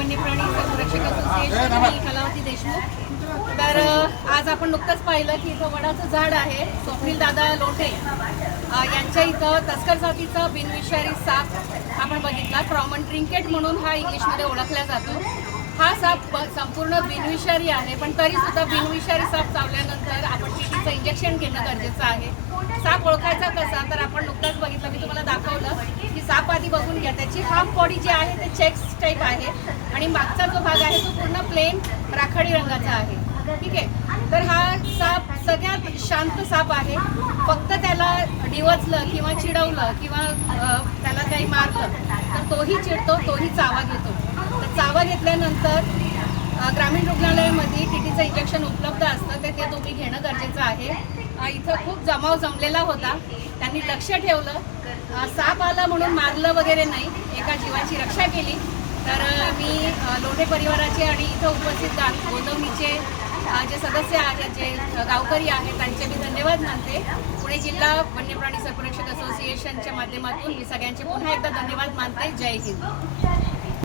वन्यप्राणी संरक्षक असोसिएशन आणि कलावती देशमुख। तर आज आपण नुकतंच पाहिलं की इथं वडाचं झाड आहे। स्वप्नील दादा लोटे यांच्या इथं तस्कर जातीचा बिनविषारी साप आपण बघितला। कॉमन ट्रिंकेट म्हणून हा इंग्लिशमध्ये ओळखला जातो। हा साप संपूर्ण बिनविषारी आहे, पण तरी सुद्धा बिनविषारी साप चावल्यानंतर आपण टीटीचं इंजेक्शन घेणं गरजेचं आहे। साप ओळखायचा कसा, तर आपण नुकताच बघितलं, मी तुम्हाला दाखवलं की साप आधी बघून घ्या। त्याची हाफ बॉडी जी आहे ते चेक्स टाईप आहे आणि मागचा जो भाग आहे तो पूर्ण प्लेन राखाडी रंगाचा आहे। ठीक आहे, तर हा साप सगळ्यात शांत साप आहे। फक्त त्याला डिवचलं किंवा चिडवलं किंवा त्याला काही मारलं तर तोही चिडतो, तोही चावा घेतो। तर चावा घेतल्यानंतर ग्रामीण रुग्णालयामध्ये टीटीचं इंजेक्शन उपलब्ध असतं, तर ते तुम्ही घेणं गरजेचं आहे। इथं खूप जमाव जमलेला होता, त्यांनी लक्ष ठेवलं। साप आला म्हणून मारलं वगैरे नाही, एका जीवाची रक्षा केली। तर मी लोटे परिवाराचे आणि इथं उपस्थित गोंदवणीचे जे सदस्य आहेत, जे गावकरी आहेत, त्यांचे मी धन्यवाद मानते। पुणे जिल्हा वन्यप्राणी संरक्षक असोसिएशनच्या माध्यमातून मी सगळ्यांचे पुन्हा एकदा धन्यवाद मानते। जय हिंद।